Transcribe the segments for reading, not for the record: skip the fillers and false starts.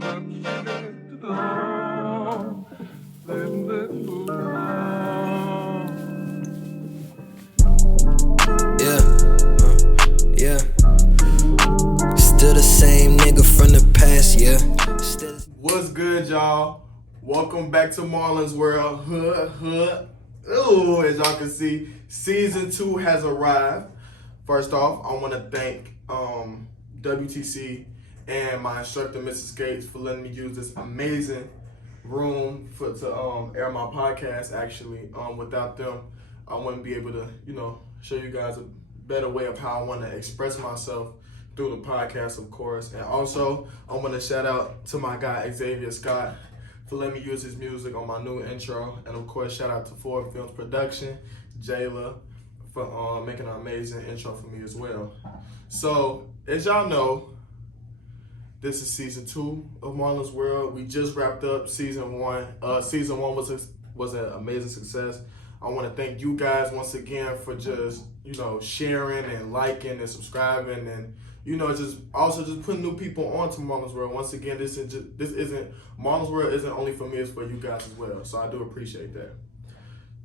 Yeah. Still the same nigga from the past, yeah. What's good, y'all? Welcome back to Marlon's World. Ooh, as y'all can see, season 2 has arrived. First off, I want to thank WTC and my instructor, Mrs. Gates, for letting me use this amazing room to air my podcast. Actually, without them, I wouldn't be able to, show you guys a better way of how I want to express myself through the podcast, of course. And also, I want to shout out to my guy Xavier Scott for letting me use his music on my new intro. And of course, shout out to Ford Films Production, Jayla, for making an amazing intro for me as well. So, as y'all know, this is season 2 of Marlon's World. We just wrapped up season 1. Season 1 was an amazing success. I want to thank you guys once again for just, sharing and liking and subscribing and, just putting new people onto Marlon's World. Once again, Marlon's World isn't only for me, it's for you guys as well. So I do appreciate that.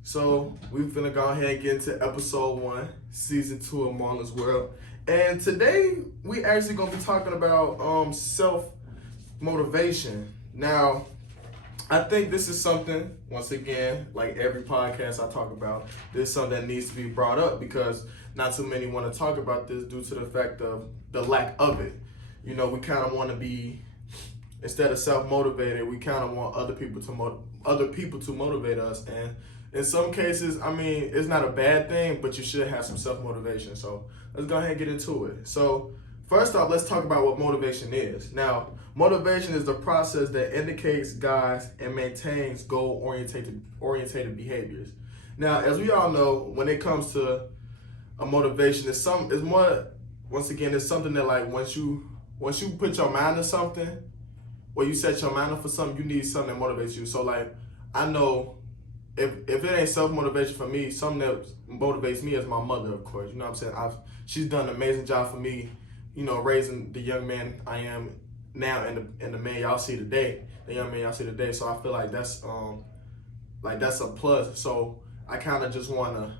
So we're finna go ahead and get into episode 1, season 2 of Marlon's World. And today we actually gonna be talking about self-motivation. Now, I think this is something, once again, like every podcast I talk about, this is something that needs to be brought up because not too many want to talk about this due to the fact of the lack of it. We kind of want to be, instead of self-motivated, we kind of want other people to motivate us. And in some cases, it's not a bad thing, but you should have some self-motivation. So let's go ahead and get into it. So first off, let's talk about what motivation is. Now, motivation is the process that indicates, guides, and maintains goal-oriented behaviors. Now, as we all know, when it comes to a motivation, it's something that like once you put your mind to something, or you set your mind up for something, you need something that motivates you. So like, I know if it ain't self-motivation for me, something that motivates me is my mother, of course. You know what I'm saying? She's done an amazing job for me, raising the young man I am now and the man y'all see today, the young man y'all see today. So I feel like that's a plus. So I kind of just want to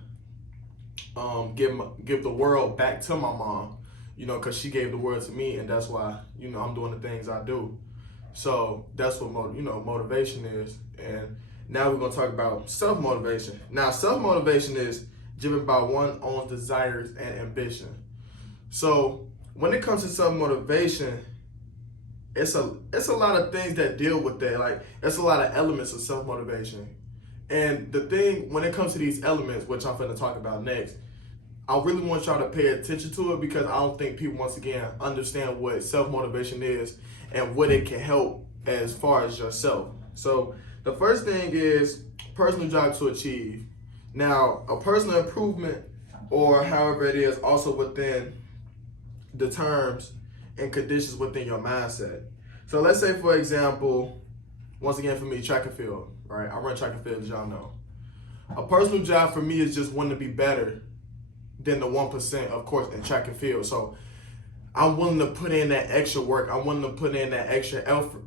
give the world back to my mom, because she gave the world to me, and that's why I'm doing the things I do. So that's what motivation is. And now we're gonna talk about self-motivation. Now, self-motivation is driven by one's own desires and ambition. So when it comes to self-motivation, it's a lot of things that deal with that. Like, it's a lot of elements of self-motivation. And the thing, when it comes to these elements, which I'm going to talk about next, I really want y'all to pay attention to it because I don't think people, once again, understand what self-motivation is and what it can help as far as yourself. So the first thing is personal drive to achieve. Now, a personal improvement, or however it is, also within the terms and conditions within your mindset. So let's say, for example, once again for me, track and field, right? I run track and field, as y'all know. A personal job for me is just wanting to be better than the 1%, of course, in track and field. So I'm willing to put in that extra work. I'm willing to put in that extra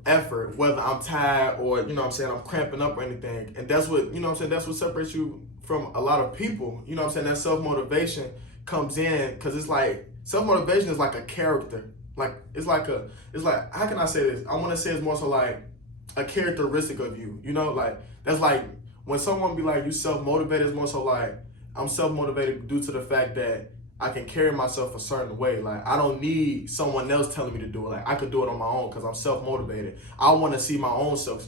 effort, whether I'm tired or, I'm cramping up or anything. And that's what, that's what separates you from a lot of people. That self-motivation comes in because it's like, self-motivation is like a character. Like, it's like, how can I say this? I want to say it's more so like a characteristic of you, that's like when someone be like, you self-motivated, it's more so like, I'm self-motivated due to the fact that I can carry myself a certain way. Like, I don't need someone else telling me to do it. Like, I could do it on my own because I'm self-motivated. I want to see my own self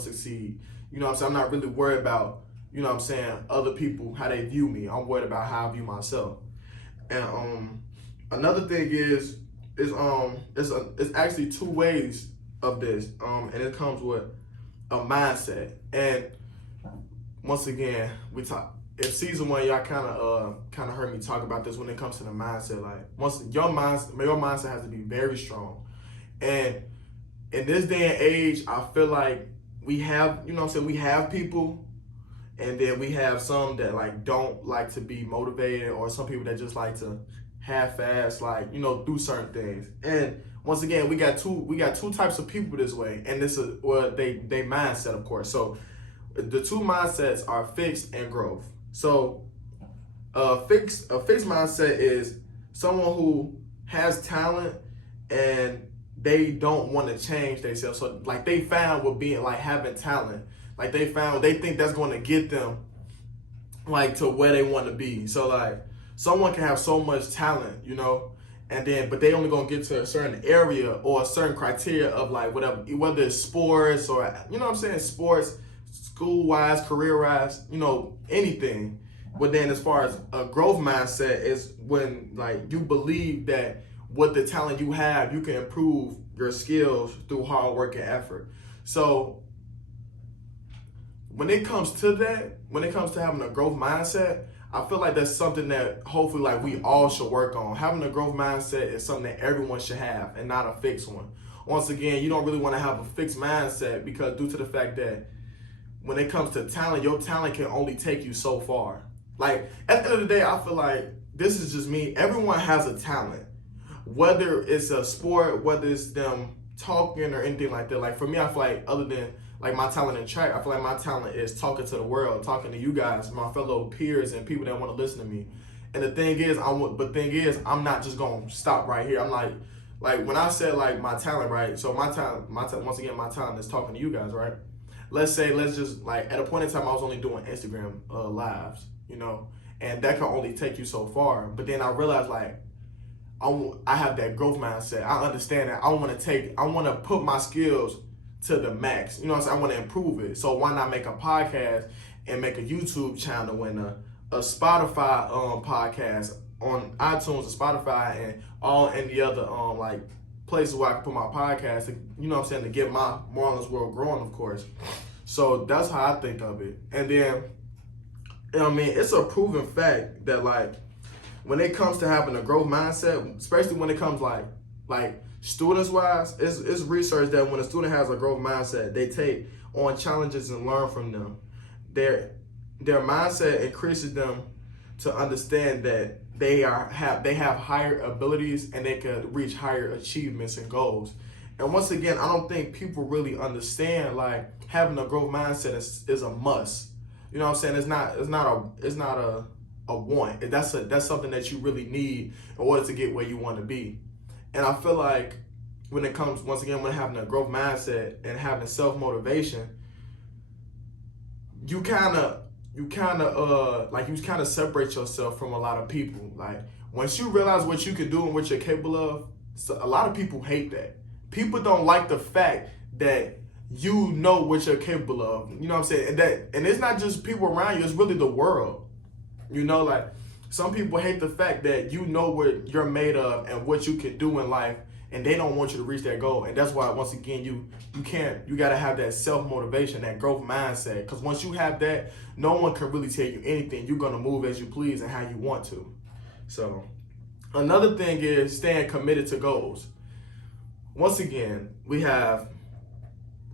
succeed. I'm not really worried about, other people, how they view me. I'm worried about how I view myself. And another thing is it's actually 2 ways of this, and it comes with a mindset. And once again, if season 1, y'all kind of heard me talk about this when it comes to the mindset. Like, once your mindset has to be very strong. And in this day and age, I feel like we have, we have people, and then we have some that like don't like to be motivated, or some people that just like to half-ass, do certain things. And once again, we got two types of people this way, and this is they mindset, of course. So the two mindsets are fixed and growth. So a fixed mindset is someone who has talent and they don't want to change themselves. So like they found with being like having talent, like they think that's going to get them like to where they want to be. So like someone can have so much talent, and then but they only gonna get to a certain area or a certain criteria of like whether it's sports or sports, school wise, career wise, anything. But then as far as a growth mindset is when like you believe that what the talent you have, you can improve your skills through hard work and effort. So when it comes to having a growth mindset, I feel like that's something that hopefully like we all should work on. Having a growth mindset is something that everyone should have and not a fixed one. Once again, you don't really want to have a fixed mindset because due to the fact that when it comes to talent, your talent can only take you so far. Like at the end of the day, I feel like this is just me. Everyone has a talent, whether it's a sport, whether it's them talking or anything like that. Like for me, I feel like other than like my talent in track, I feel like my talent is talking to the world, talking to you guys, my fellow peers and people that want to listen to me. And the thing is, I'm not just gonna stop right here. I'm like when I said like my talent, right? So my talent, once again, my talent is talking to you guys, right? Let's just like at a point in time, I was only doing Instagram lives, and that can only take you so far. But then I realized like I have that growth mindset. I understand that I want to put my skills to the max. You know what I'm saying? I want to improve it. So why not make a podcast and make a YouTube channel and a Spotify podcast on iTunes and Spotify and all in the other like places where I can put my podcast, to get my Marlon's World growing, of course. So that's how I think of it. And then, it's a proven fact that like when it comes to having a growth mindset, especially when it comes like students wise, it's research that when a student has a growth mindset, they take on challenges and learn from them. Their mindset increases them to understand that they have higher abilities and they can reach higher achievements and goals. And once again, I don't think people really understand like having a growth mindset is a must. You know what I'm saying? It's not a want. That's something that you really need in order to get where you want to be. And I feel like when it comes, once again, when having a growth mindset and having self-motivation, you kind of separate yourself from a lot of people. Like once you realize what you can do and what you're capable of, so a lot of people hate that. People don't like the fact that you know what you're capable of. You know what I'm saying? And it's not just people around you, it's really the world. Like some people hate the fact that you know what you're made of and what you can do in life, and they don't want you to reach that goal. And that's why, once again, you got to have that self-motivation, that growth mindset. Because once you have that, no one can really tell you anything. You're going to move as you please and how you want to. So another thing is staying committed to goals. Once again, we kind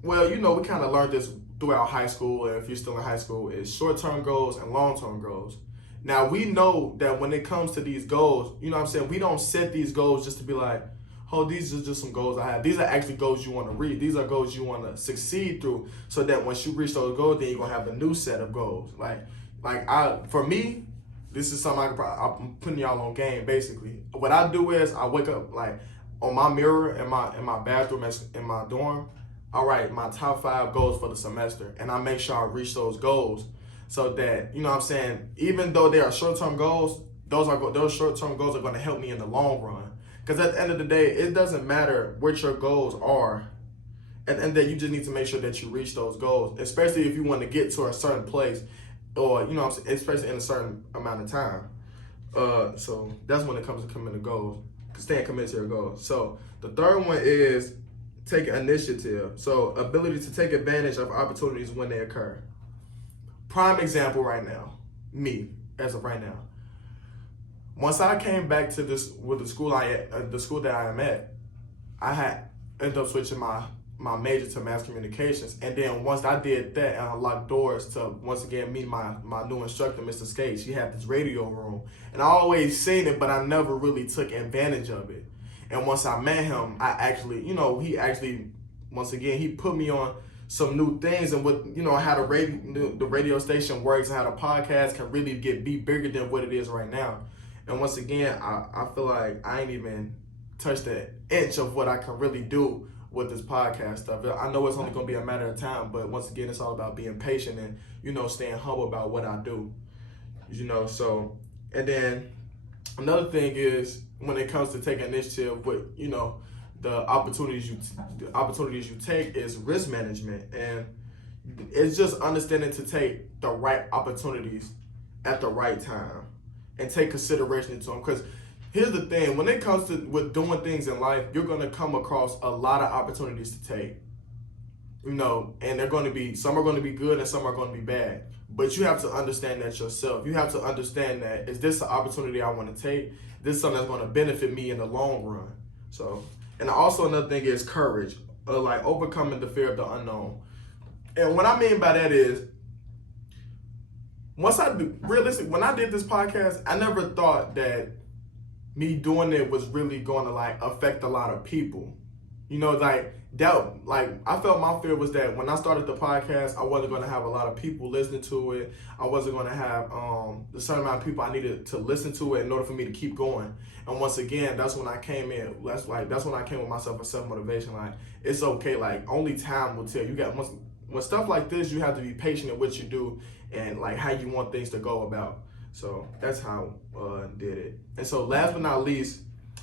of learned this throughout high school, and if you're still in high school, is short-term goals and long-term goals. Now, we know that when it comes to these goals, we don't set these goals just to be like, oh, these are just some goals I have. These are actually goals you want to reach. These are goals you want to succeed through so that once you reach those goals, then you're going to have a new set of goals. For me, this is something I'm putting y'all on game, basically. What I do is I wake up, like, on my mirror in my bathroom in my dorm, I write my top 5 goals for the semester, and I make sure I reach those goals. So that, even though they are short-term goals, those short-term goals are going to help me in the long run. Because at the end of the day, it doesn't matter what your goals are. And that you just need to make sure that you reach those goals, especially if you want to get to a certain place or, especially in a certain amount of time. So that's when it comes to committing to goals, staying committed to your goals. So the third one is taking initiative. So ability to take advantage of opportunities when they occur. Prime example right now, me, as of right now. Once I came back to the school that I am at, I had ended up switching my major to mass communications. And then once I did that, I unlocked doors to once again meet my new instructor, Mr. Skate. She had this radio room. And I always seen it, but I never really took advantage of it. And once I met him, I actually, he actually, once again, he put me on some new things, and with, how the radio station works, and how the podcast can really be bigger than what it is right now. And once again, I feel like I ain't even touched an inch of what I can really do with this podcast stuff. I know it's only going to be a matter of time, but once again, it's all about being patient and, staying humble about what I do, so. And then another thing is, when it comes to taking initiative with, the opportunities you take, is risk management. And it's just understanding to take the right opportunities at the right time and take consideration into them. Because here's the thing, when it comes to with doing things in life, you're going to come across a lot of opportunities to take, and they're going to be, some are going to be good and some are going to be bad. But you have to understand that yourself. You have to understand that, is this an opportunity I want to take? This is something that's going to benefit me in the long run. So, and also another thing is courage, like overcoming the fear of the unknown. And what I mean by that is, when I did this podcast, I never thought that me doing it was really going to affect a lot of people. I felt my fear was that when I started the podcast, I wasn't going to have a lot of people listening to it. I wasn't going to have the certain amount of people I needed to listen to it in order for me to keep going. And once again, that's when I came in. That's when I came with myself a self-motivation. It's okay. Only time will tell. When stuff like this, you have to be patient in what you do and how you want things to go about. So that's how I did it. And so last but not least,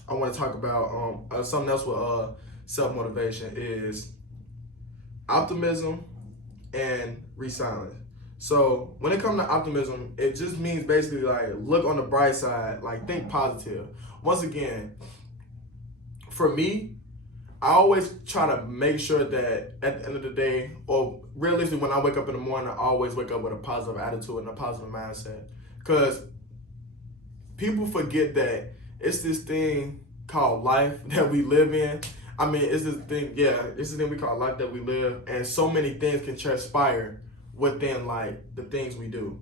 I want to talk about something else with self-motivation is optimism and resilience. So when it comes to optimism, it just means basically look on the bright side, think positive. Once again, for me, I always try to make sure that at the end of the day, or realistically when I wake up in the morning, I always wake up with a positive attitude and a positive mindset. Because people forget that it's this thing called life that we live in. It's this thing we call life that we live, and so many things can transpire within the things we do.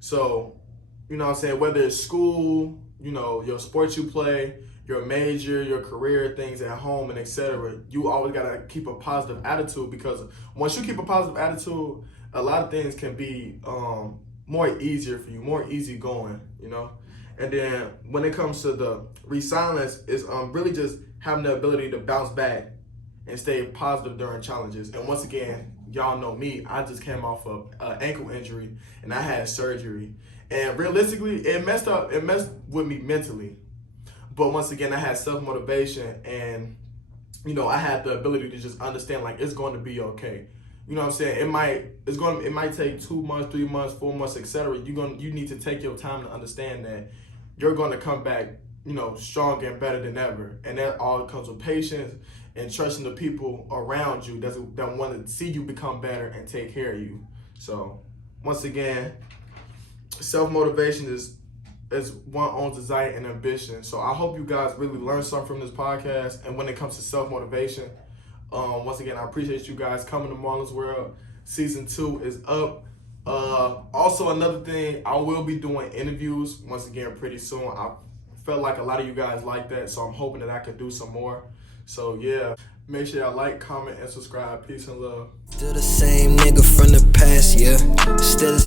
So, whether it's school, your sports you play, your major, your career, things at home, and etc., you always gotta keep a positive attitude, because once you keep a positive attitude, a lot of things can be more easier for you, more easygoing, And then when it comes to the resilience, is really just having the ability to bounce back and stay positive during challenges. And once again, y'all know me, I just came off of an ankle injury and I had surgery. And realistically, it messed with me mentally. But once again, I had self-motivation, and, I had the ability to just understand, it's going to be okay. You know what I'm saying? It might take 2 months, 3 months, 4 months, etc. You need to take your time to understand that you're going to come back, stronger and better than ever. And that all comes with patience and trusting the people around you that want to see you become better and take care of you. So once again, self-motivation is one's own desire and ambition. So I hope you guys really learn something from this podcast. And when it comes to self-motivation, once again, I appreciate you guys coming to Marlon's World. Season 2 is up. Also, another thing, I will be doing interviews once again pretty soon. I felt like a lot of you guys like that, so I'm hoping that I can do some more. So yeah, make sure y'all like, comment, and subscribe. Peace and love. Still the same nigga from the past, yeah. Still